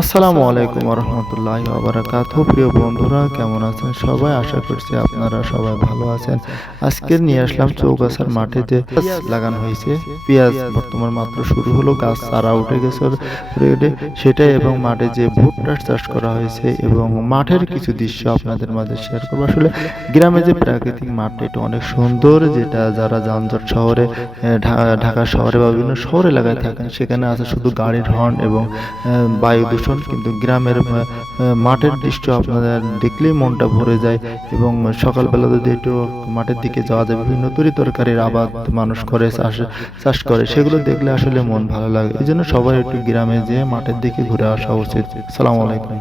আসসালামু আলাইকুম রহমতুল্লাহ বারাকাত প্রিয় বন্ধুরা কেমন আছেন সবাই? আশা করছি আপনারা সবাই ভালো আছেন। আজকে নিয়ে আসলাম চৌগাছার মাঠে যে লাগানো হয়েছে। পেঁয়াজ বর্তমান মাত্র শুরু হলো গাছ চারা উঠে গেছে সেটাই এবং মাঠে যে ভুট্টার চাষ করা হয়েছে এবং মাঠের কিছু দৃশ্য আপনাদের মাঝে শেয়ার করব। আসলে গ্রামে যে প্রাকৃতিক মাঠটা এটা অনেক সুন্দর যেটা যারা যানজট শহরে ঢাকা শহরে বা বিভিন্ন শহর এলাকায় থাকেন সেখানে আছে শুধু গাড়ির হর্ন এবং বায়ু দূষণ কিন্তু গ্রামের মাঠের দৃশ্য আপনাদের দেখলেই মনটা ভরে যায় এবং সকালবেলা যদি একটু মাঠের দিকে যাওয়া যায়, বিভিন্ন তরি তরকারির আবাদ মানুষ করে, চাষ চাষ করে, সেগুলো দেখলে আসলে মন ভালো লাগে। এই জন্য সবাই একটু গ্রামে যেয়ে মাঠের দিকে ঘুরে আসা উচিত। সালাম আলাইকুম।